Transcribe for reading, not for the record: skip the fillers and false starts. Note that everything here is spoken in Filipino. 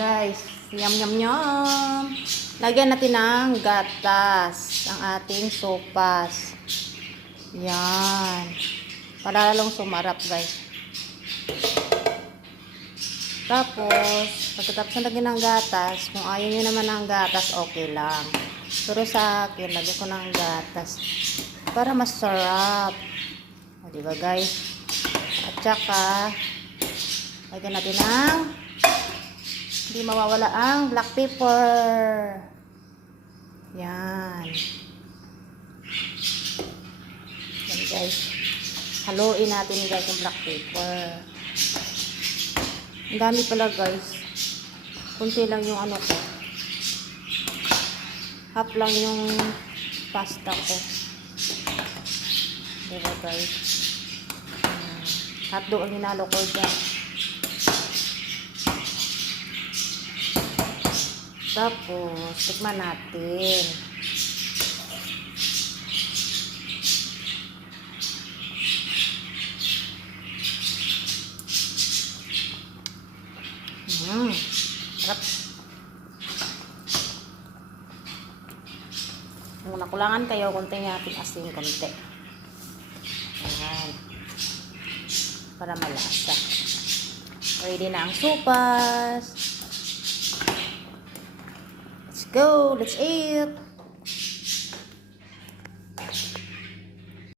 guys. Yum, yum, yum. Lagyan natin ng gatas ang ating sopas. Yan. Para lalong sumarap, guys. Tapos, pagkatapos na lagyan ng gatas, kung ayaw nyo naman ng gatas, okay lang. Pero sa akin, lagyan ko ng gatas para masarap. O, diba, guys? At saka, lagyan natin ng hindi mawawala ang black pepper. Yan. Yan, guys. Haluin natin, guys, yung black pepper. Ang dami pala, guys. Kunti lang yung ano ko. Half lang yung pasta ko. Diba, guys? Hotdog ang hinalo ko dyan. Tapos, tikman natin. Sarap. Kung nakulangan kayo, konti natin asin, konti. Ayan. Para malasa. Ready na ang sopas. Let's go. Let's eat.